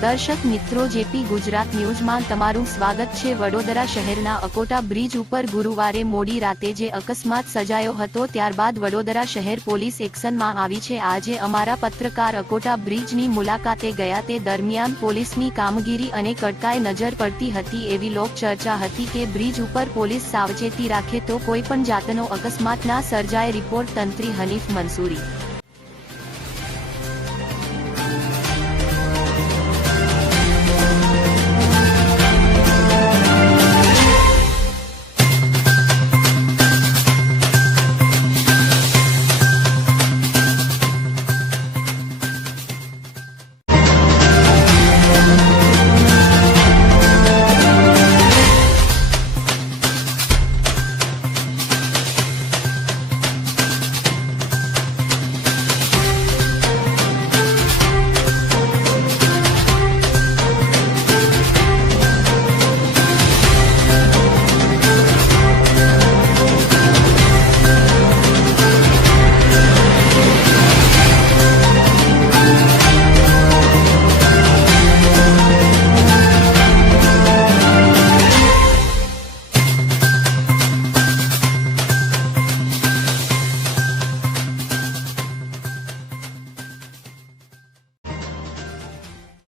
દર્શક મિત્રો, જેપી ગુજરાત ન્યૂઝમાં તમારું સ્વાગત છે। વડોદરા શહેરના અકોટા બ્રિજ ઉપર ગુરુવારે મોડી રાતે જે અકસ્માત સર્જાયો હતો ત્યારબાદ વડોદરા શહેર પોલીસ એક્શનમાં આવી છે। આજે અમારા પત્રકાર અકોટા બ્રિજની મુલાકાતે ગયા તે દરમિયાન પોલીસની કામગીરી અને કડકાઈ નજર પડતી હતી। એવી લોક ચર્ચા હતી કે બ્રિજ ઉપર પોલીસ સાવચેતી રાખે તો કોઈ પણ જાતનો અકસ્માત ના સર્જાય। રિપોર્ટ તંત્રી હનીફ મંસૂરી।